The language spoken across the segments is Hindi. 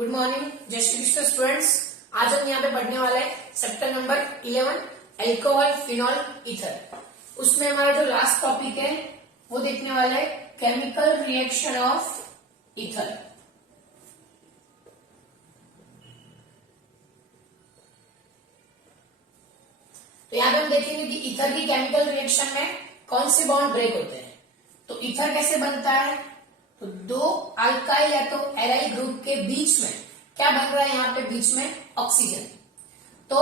गुड मॉर्निंग जय श्री कृष्ण स्टूडेंट्स। आज हम यहाँ पे पढ़ने वाले हैं chapter number 11 alcohol phenol ether. उसमें हमारा जो लास्ट टॉपिक है वो देखने वाला है केमिकल रिएक्शन ऑफ ईथर। तो यहाँ पे हम देखेंगे कि ईथर की केमिकल रिएक्शन में कौन से बॉन्ड ब्रेक होते हैं। तो ईथर कैसे बनता है, तो दो अल्काइल या तो एराइल ग्रुप के बीच में क्या बन रहा है, यहाँ पे बीच में ऑक्सीजन। तो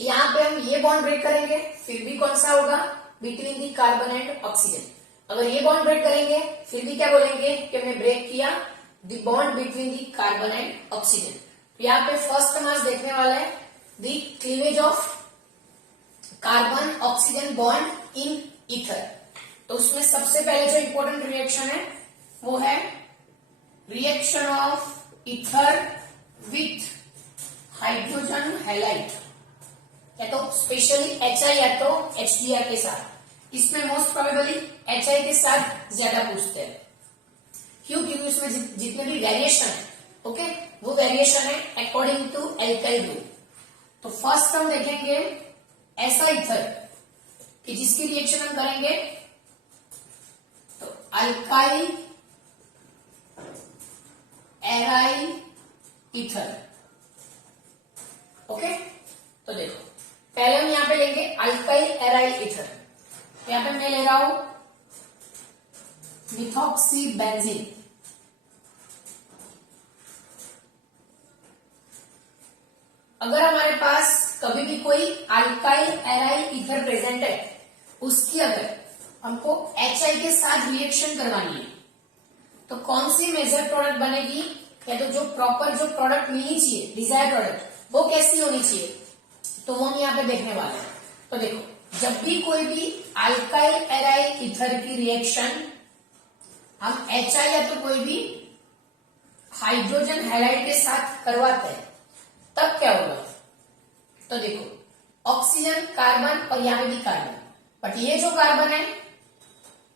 यहाँ पे हम ये बॉन्ड ब्रेक करेंगे, फिर भी कौन सा होगा, between the carbon and oxygen. अगर ये बॉन्ड ब्रेक करेंगे फिर भी क्या बोलेंगे कि हमने ब्रेक किया the bond between the carbon and oxygen. यहाँ पे फर्स्ट हम आज देखने वाला है the cleavage of carbon oxygen bond in ether. तो उसमें सबसे पहले जो इंपॉर्टेंट रिएक्शन है वो है reaction of ether with hydrogen halide, या तो स्पेशली HI या तो HBr के साथ। इसमें मोस्ट प्रोबेबली HI के साथ ज्यादा पूछते हैं, क्यों, क्योंकि उसमें जितने भी वेरिएशन है ओके वो वेरिएशन है अकॉर्डिंग टू एल्काइल ग्रुप। तो फर्स्ट हम देखेंगे ऐसा ईथर कि जिसकी रिएक्शन हम करेंगे तो अल्काइल एराइल ईथर। ओके, तो देखो पहले हम यहां पे लेंगे अल्काइल एराइल ईथर। यहां पे मैं ले रहा हूं मिथॉक्सी बेंजीन। अगर हमारे पास कभी भी कोई अल्काइल एराइल ईथर प्रेजेंट है, उसकी अगर हमको HI के साथ रिएक्शन करवानी है तो कौन सी मेजर प्रोडक्ट बनेगी, या तो जो प्रॉपर जो प्रोडक्ट मिलनी चाहिए डिजायर प्रोडक्ट वो कैसी होनी चाहिए, तो वो हम यहाँ पे देखने वाले हैं। तो देखो जब भी कोई भी अल्काइल एराइल ईथर की रिएक्शन हम HI या तो कोई भी हाइड्रोजन हैलाइड के साथ करवाते हैं तब क्या होगा, तो देखो ऑक्सीजन कार्बन और यहाँ पे भी कार्बन, बट ये जो कार्बन है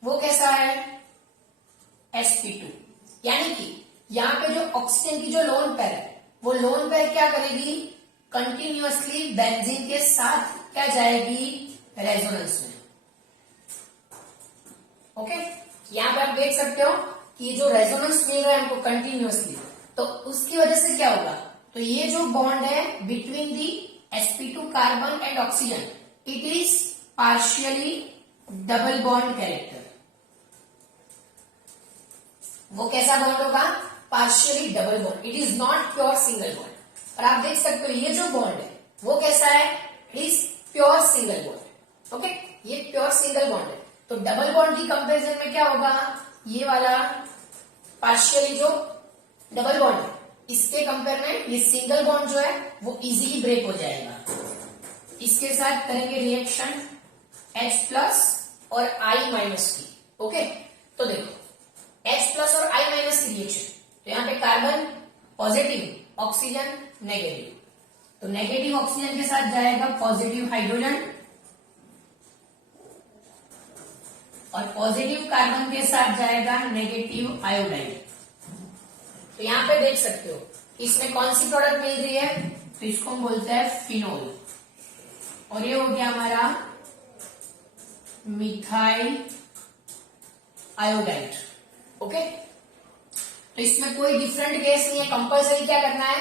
वो कैसा है sp2, यानी कि यहाँ पे जो ऑक्सीजन की जो लोन पेयर है वो लोन पेयर क्या करेगी, कंटिन्यूअसली बेंजीन के साथ क्या जाएगी रेजोनेंस में। ओके, यहाँ पे आप देख सकते हो कि जो रेजोनेंस मिल रहा है हमको कंटिन्यूअसली, तो उसकी वजह से क्या होगा, तो ये जो बॉन्ड है between the sp2 carbon and oxygen it is partially double bond character. वो कैसा बॉन्ड होगा, partially double bond, it is not pure single bond. और आप देख सकते हो ये जो बॉन्ड है वो कैसा है, it is pure single bond. Okay, ये प्योर सिंगल बॉन्ड है। तो डबल बॉन्ड की कंपैरिजन में क्या होगा, ये वाला पार्शियली जो डबल बॉन्ड है इसके कंपेयर में ये सिंगल बॉन्ड जो है वो इजीली ब्रेक हो जाएगा। इसके साथ करेंगे रिएक्शन H प्लस और I माइनस की। ओके, तो देखो H प्लस और I माइनस की रिएक्शन, तो यहाँ पे कार्बन पॉजिटिव ऑक्सीजन नेगेटिव, तो नेगेटिव ऑक्सीजन के साथ जाएगा पॉजिटिव हाइड्रोजन और पॉजिटिव कार्बन के साथ जाएगा नेगेटिव आयोडाइड। तो यहाँ पे देख सकते हो इसमें कौन सी प्रोडक्ट मिल रही है, तो इसको हम बोलते हैं फिनोल, और ये हो गया हमारा मिथाइल आयोडाइड। ओके, तो इसमें कोई डिफरेंट गैस नहीं है, कंपलसरी क्या करना है,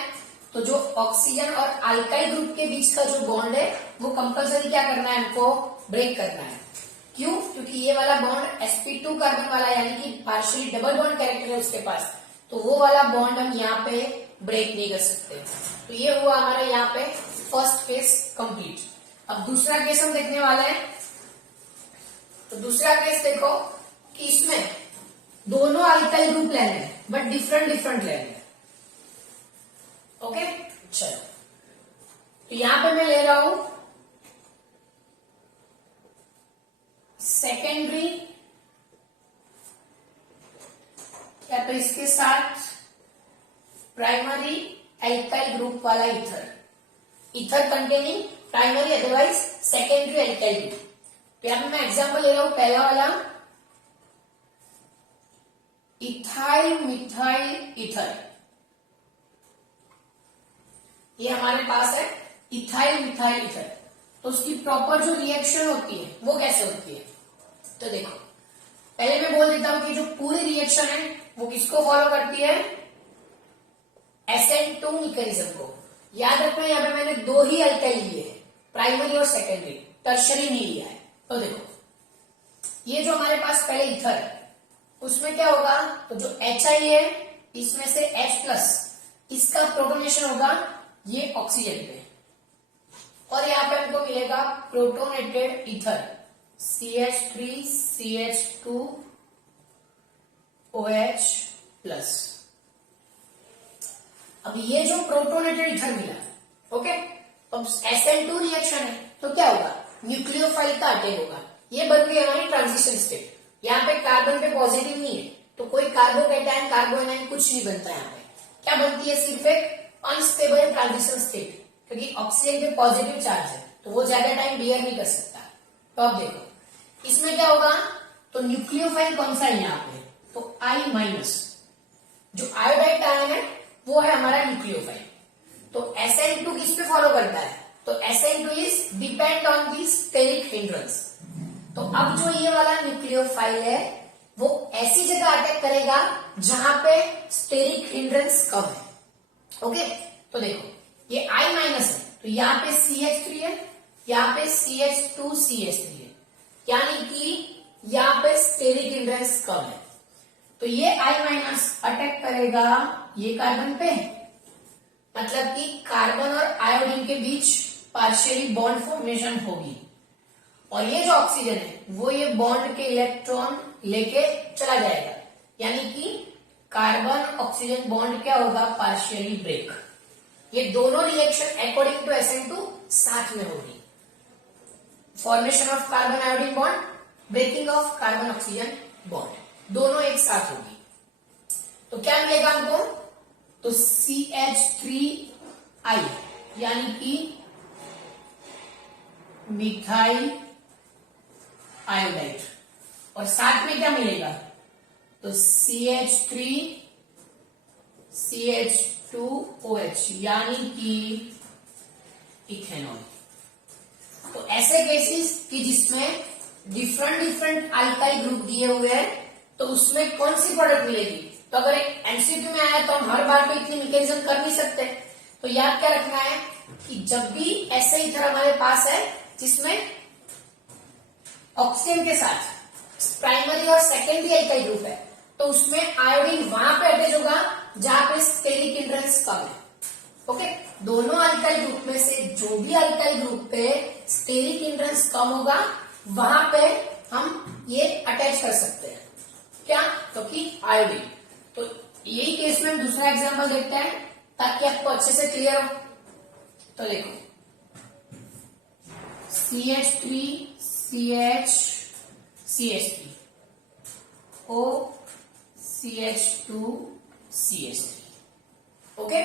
तो जो ऑक्सीजन और अल्काइल ग्रुप के बीच का जो बॉन्ड है वो कंपलसरी क्या करना है, हमको ब्रेक करना है। क्यों, क्योंकि ये वाला बॉन्ड sp2 कार्बन वाला यानी कि पार्शियली डबल बॉन्ड कैरेक्टर है उसके पास, तो वो वाला बॉन्ड हम यहाँ पे ब्रेक नहीं कर सकते। तो ये हुआ हमारा यहाँ पे फर्स्ट केस कंप्लीट। अब दूसरा केस हम देखने वाले हैं। तो दूसरा केस देखो कि इसमें दोनों अल्काइल ग्रुप लेने हैं बट डिफरेंट डिफरेंट लेने हैं। ओके, चलो तो यहां पे मैं ले रहा हूं सेकेंडरी या तो इसके साथ प्राइमरी एल्काइल ग्रुप वाला ether containing primary otherwise secondary alkyl group. तो यहां पे मैं एग्जांपल ले रहा हूं पहला वाला इथाइल मिथाइल ईथर। ये हमारे पास है इथाइल मिथाइल ईथर। तो उसकी प्रॉपर जो रिएक्शन होती है वो कैसे होती है, तो देखो पहले मैं बोल देता हूं कि जो पूरी रिएक्शन है वो किसको फॉलो करती है, SN2 मैकेनिज्म को। याद रखना यहाँ पे मैंने दो ही अल्काइल लिए हैं, प्राइमरी और सेकेंडरी, टर्शरी नहीं लिया है। तो देखो ये जो हमारे पास पहले ईथर है उसमें क्या होगा, तो जो HI है इसमें से H+ इसका प्रोटोनेशन होगा ये ऑक्सीजन पे, और यहाँ पे हमको मिलेगा protonated ether CH3 CH2 OH+। अब ये जो प्रोटोनेटेड ईथर मिला, ओके, तो SN2 रिएक्शन है तो क्या होगा, न्यूक्लियोफाइल का अटैक होगा। ये बन गई हमारी ट्रांजिशन स्टेट। यहाँ पे कार्बन पे पॉजिटिव नहीं है तो कोई कार्बोकैटायन कार्बोएनायन कुछ नहीं बनता। यहाँ पे क्या बनती है, सिर्फ एक अनस्टेबल ट्रांजिशन स्टेट, क्योंकि ऑक्सीजन पे पॉजिटिव चार्ज है तो वो ज्यादा टाइम बियर नहीं कर सकता। तो अब देखो इसमें क्या होगा, तो न्यूक्लियोफाइल कौन सा है यहाँ पे, तो I-, जो आयोडाइड आयन है वो है हमारा न्यूक्लियोफाइल। तो SN2 किस पे फॉलो करता है, तो SN2 is depend on the steric hindrance. तो अब जो ये वाला न्यूक्लियोफाइल है वो ऐसी जगह अटैक करेगा जहां पे स्टेरिक हिंड्रेंस कम है। ओके, तो देखो ये I- है तो यहाँ पे CH3 है, यहाँ पे CH2 CH3 है, यानी कि यहाँ पे स्टेरिक हिंड्रेंस कम है। तो ये I- अटैक करेगा ये कार्बन पे, मतलब कि कार्बन और आयोडीन के बीच पार्शियली बॉन्ड फॉर्मेशन होगी, और ये जो ऑक्सीजन है वो ये बॉन्ड के इलेक्ट्रॉन लेके चला जाएगा, यानी कि कार्बन ऑक्सीजन बॉन्ड क्या होगा, पार्शियली ब्रेक। ये दोनों रिएक्शन अकॉर्डिंग टू SN2 साथ में होगी, formation of carbon iodine bond, breaking of carbon oxygen bond, दोनों एक साथ होगी। तो क्या मिलेगा हमको, तो CH3I यानी कि मिथाइल आयोडाइड, और साथ में क्या मिलेगा, तो CH3 CH2OH यानी कि इथेनॉल। तो ऐसे केसेस कि जिसमें डिफरेंट अल्काइल ग्रुप दिए हुए हैं तो उसमें कौन सी प्रोडक्ट मिलेगी। तो अगर एक MCQ में आया तो हम हर बार पे इतनी मैकेनिज्म कर नहीं सकते, तो याद क्या रखना है कि जब भी ऐसे ईथर हमारे पास है जिसमें ऑक्सीजन के साथ प्राइमरी और सेकेंडरी अल्काइल ग्रुप है, तो उसमें आयोडीन वहां पे अटैच होगा जहां पे स्टेरिक हिंड्रेंस कम है। ओके, दोनों अल्काइल ग्रुप में से जो भी अल्काइल ग्रुप पे स्टेरिक हिंड्रेंस कम होगा वहां पे हम ये अटैच कर सकते हैं, क्या, क्योंकि आयोडीन। तो यही केस में हम दूसरा एग्जांपल देखते हैं ताकि आपको अच्छे से क्लियर हो। तो देखो CH3 CH3 O CH2 CH3। Okay,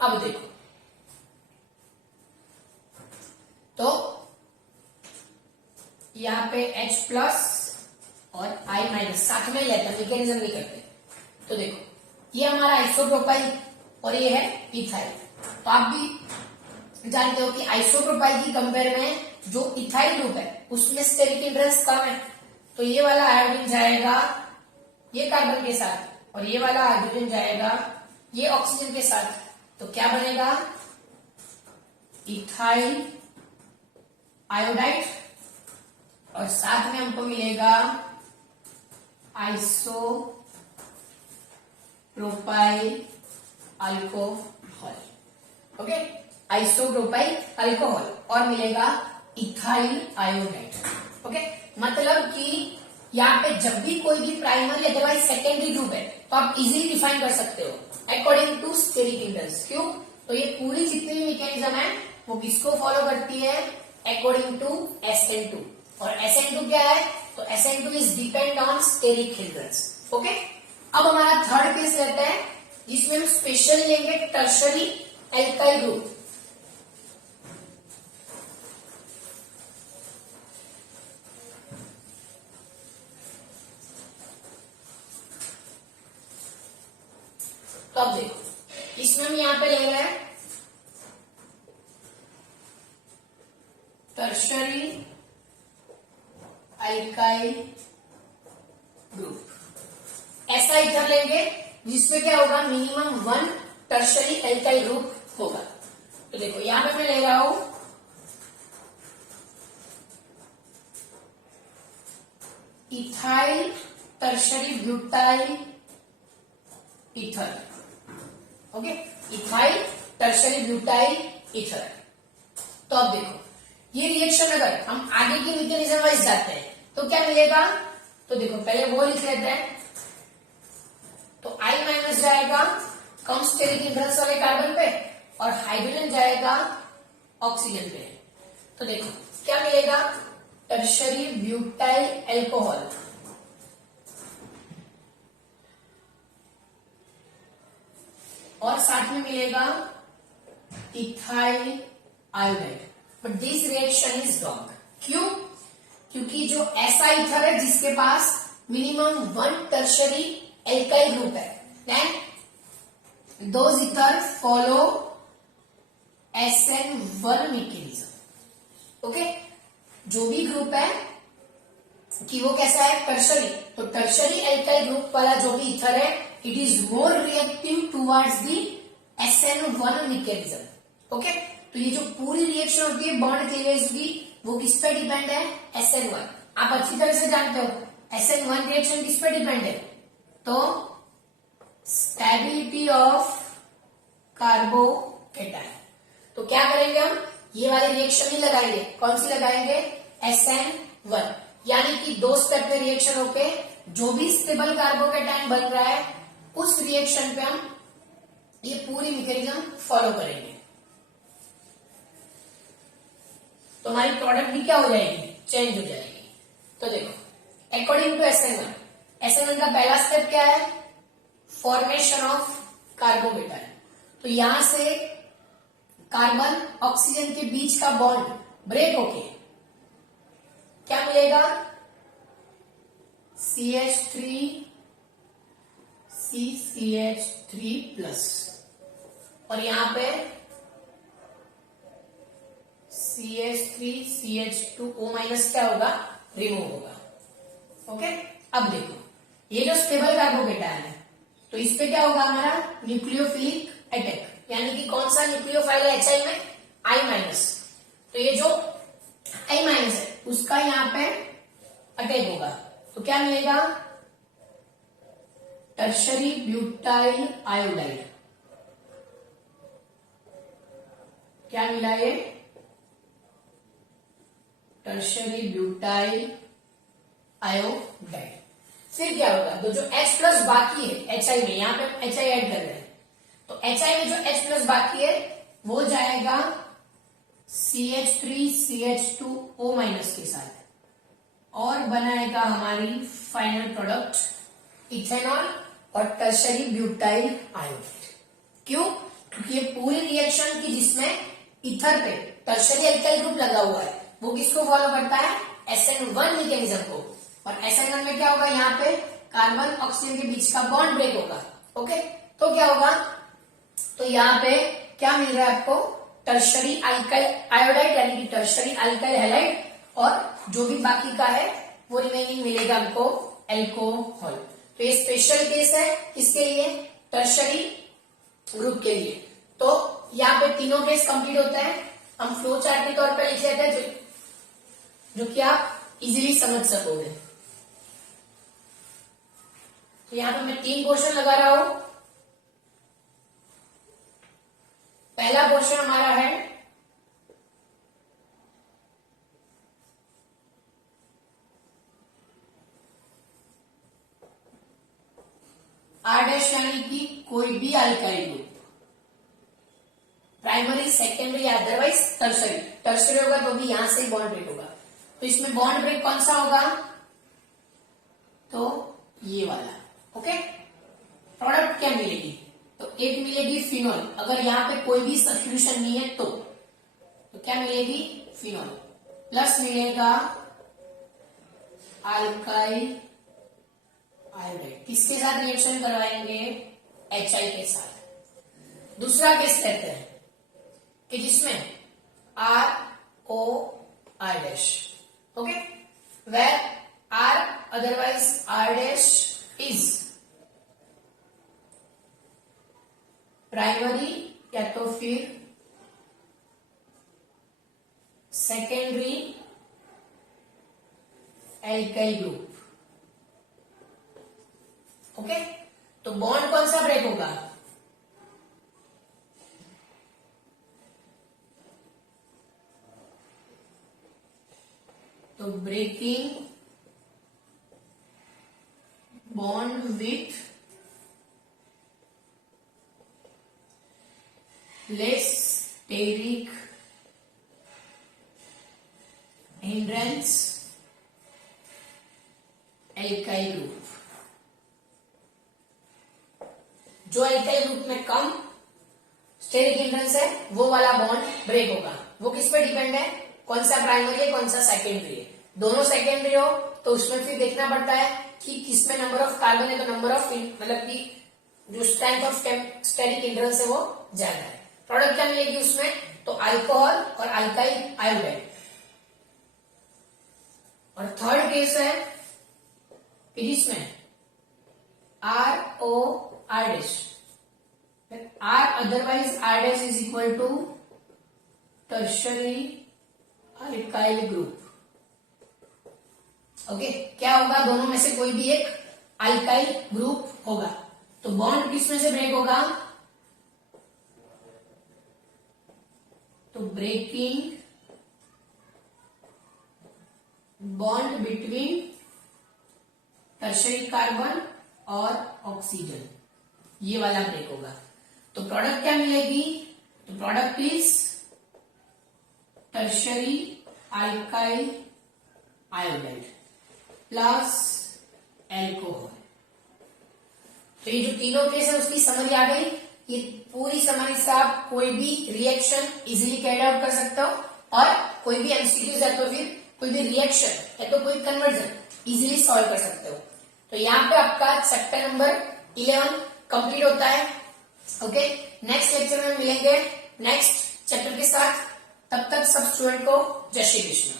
अब देखो तो यहाँ पे H+ और I- साथ में लेते हैं, मैकेनिज्म नहीं करते। तो देखो ये हमारा आइसोप्रोपाइल और ये है इथाइल। तो आप भी जानते हो कि आइसोप्रोपाइल की कंपेयर में जो इथाइल ग्रुप है उसमें स्टेरिक हिंड्रेंस कम है, तो ये वाला आयोडीन जाएगा ये कार्बन के साथ और ये वाला हाइड्रोजन जाएगा ये ऑक्सीजन के साथ। तो क्या बनेगा, इथाइल आयोडाइड, और साथ में हमको मिलेगा isopropyl alcohol. Okay, isopropyl alcohol और मिलेगा इथाइल आयोडाइड। ओके, मतलब कि यहाँ पे जब भी कोई भी प्राइमरी अदरवाइज सेकेंडरी ग्रुप है तो आप इजीली डिफाइन कर सकते हो अकॉर्डिंग टू स्टेरिक हिंड्रेंस। क्यों, तो ये पूरी जितनी भी मैकेनिज्म है वो किसको फॉलो करती है, अकॉर्डिंग टू SN2। और SN2 क्या है, तो SN2 is depend on steric hindrance. Okay, अब हमारा थर्ड केस रहता है जिसमें हम स्पेशली लेंगे टर्शरी एल्काइल ग्रुप। तो अब देखो इसमें हम यहाँ पे ले रहे हैं अल्काइल ग्रुप। ऐसा ईथर लेंगे जिसमें क्या होगा, मिनिमम 1 टर्शरी अल्काइल ग्रुप होगा। तो देखो यहां पे मैं ले रहा हूं ethyl tertiary butyl ether. Okay, ethyl tertiary butyl ether. तो अब देखो ये रिएक्शन अगर हम आगे की मैकेनिज्म वाइज जाते हैं तो क्या मिलेगा, तो देखो पहले वो लिख लेते हैं। तो I माइनस जाएगा कम स्टेरिक इंफ्लुएंस वाले कार्बन पे और हाइड्रोजन जाएगा ऑक्सीजन पे। तो देखो क्या मिलेगा, टर्शरी ब्यूटाइल अल्कोहल और साथ में मिलेगा ethyl iodide. But this reaction is wrong. क्यों? क्योंकि जो ऐसा ईथर है जिसके पास मिनिमम 1 टर्शरी एल्काइल ग्रुप है, then those ether follow SN1 mechanism. Okay, जो भी ग्रुप है कि वो कैसा है, टर्शरी। तो टर्शरी एल्काइल ग्रुप वाला जो भी ईथर है it is more reactive towards the SN1 mechanism. Okay, तो ये जो पूरी रिएक्शन होती है बॉन्ड क्लीवेज की, वो किस पे डिपेंड है, SN1। आप अच्छी तरह से जानते हो SN1 रिएक्शन किस पे डिपेंड है, तो स्टेबिलिटी ऑफ कार्बोकेटाइन। तो क्या करेंगे हम, ये वाली रिएक्शन ही लगाएंगे। कौन सी लगाएंगे, SN1। यानी कि 2 स्टेप में रिएक्शन होके जो भी स्टेबल कार्बोकेटाइन बन रहा है उस रिएक्शन पे हम ये पूरी मैकेनिज्म फॉलो करेंगे। तो हमारी प्रोडक्ट भी क्या हो जाएगी, चेंज हो जाएगी। तो देखो अकॉर्डिंग टू SN1 का पहला स्टेप क्या है, फॉर्मेशन ऑफ कार्बोकेटाइन। तो यहां से कार्बन ऑक्सीजन के बीच का बॉन्ड ब्रेक होके क्या मिलेगा, CH3 और यहां पे CH3CH2O माइनस क्या होगा, रिमूव होगा। ओके, अब देखो ये जो स्टेबल कार्बोकेटाइन है तो इस पे क्या होगा हमारा, न्यूक्लियोफिलिक अटैक। यानी कि कौन सा न्यूक्लियोफाइल है HI में, I माइनस। तो ये जो I माइनस है उसका यहां पे अटैक होगा। तो क्या मिलेगा, टर्शरी ब्यूटाइल आयोडाइड। क्या मिला ये, टर्शरी ब्यूटाइल आयोडाइड। फिर क्या होगा, तो जो H प्लस बाकी है HI में, यहां पे हम HI ऐड कर रहे हैं, तो HI में जो H प्लस बाकी है वो जाएगा CH3CH2O माइनस के साथ और बनाएगा हमारी फाइनल प्रोडक्ट इथेनॉल और टर्शरी ब्यूटाइल आयोडाइड। क्यों? क्योंकि ये पूरी रिएक्शन की जिसमें ईथर पे टर्शरी अल्काइल ग्रुप लगा हुआ है वो किसको फॉलो करता है, SN1 मैकेनिज्म को। और SN1 में क्या होगा, यहाँ पे कार्बन ऑक्सीजन के बीच का बॉन्ड ब्रेक होगा। ओके, तो क्या होगा, तो यहाँ पे क्या मिल रहा है आपको, टर्शरी अल्काइल आयोडाइड यानी कि टर्शरी अल्काइल हैलाइड और जो भी बाकी का है वो रिमेनिंग मिलेगा हमको एल्कोहल। तो ये स्पेशल केस है किसके लिए, टर्शरी ग्रुप के लिए। तो यहाँ पे तीनों केस कंप्लीट होता है। हम फ्लो चार्ट के तौर पर लिख लेते हैं जो कि आप इजीली समझ सकोगे। तो यहाँ पे मैं 3 क्वेश्चन लगा रहा हूं। पहला क्वेश्चन हमारा है R' यानी कि कोई भी अल्काइल ग्रुप, प्राइमरी सेकेंडरी या अदरवाइज टर्शरी। टर्शरी होगा तो भी यहां से ही बॉन्ड ब्रेक होगा। तो इसमें बॉन्ड ब्रेक कौन सा होगा, तो ये वाला। ओके, प्रोडक्ट क्या मिलेगी, तो एक मिलेगी फिनॉल। अगर यहां पे कोई भी सब्स्टिट्यूशन नहीं है तो क्या मिलेगी, फिनॉल। प्लस मिलेगा अल्काइल आयोडाइड। किसके साथ रिएक्शन करवाएंगे, HI के साथ। दूसरा केस कहते हैं कि जिसमें ROI, okay, where otherwise R dash is primary या तो फिर सेकेंडरी एल्काइल ग्रुप। ओके, तो बॉन्ड कौन सा ब्रेक होगा? तो breaking bond with less steric hindrance alkyl group. जो एल्काइल ग्रुप में कम स्टेरिक हिंड्रेंस है वो वाला बॉन्ड ब्रेक होगा। वो किस पे डिपेंड है? कौन सा प्राइमरी है कौन सा सेकेंडरी है। दोनों सेकेंडरी हो तो उसमें फिर देखना पड़ता है कि किसमें नंबर ऑफ कार्बन है, तो नंबर ऑफ मतलब कि जो स्ट्रेंथ ऑफ स्टेरिक हिंड्रेंस है वो ज्यादा है। प्रोडक्ट क्या मिलेगी उसमें? तो अल्कोहल और अल्काइल आयोडाइड। और थर्ड केस है जिसमें R O R dash, R otherwise R dash is equal to tertiary alkyl group. Okay, क्या होगा? दोनों में से कोई भी एक अल्काइल ग्रुप होगा। तो बॉन्ड किसमें से ब्रेक होगा? तो breaking bond between tertiary carbon और ऑक्सीजन, ये वाला ब्रेक होगा। तो प्रोडक्ट क्या मिलेगी? तो product is tertiary alkyl iodide plus alcohol. तो ये जो तीनों केस है उसकी समझ आ गई। ये पूरी समझ से आप कोई भी रिएक्शन इजीली कैरी आउट कर सकते हो और कोई भी एमसीक्यूज है तो फिर कोई भी रिएक्शन है तो कोई कन्वर्जन इजीली सॉल्व कर सकते हो। तो यहाँ पे आपका चैप्टर नंबर 11 कंप्लीट होता है। ओके, नेक्स्ट लेक्चर में मिलेंगे नेक्स्ट चैप्टर के साथ। तब तक सब स्टूडेंट को जय श्री कृष्ण।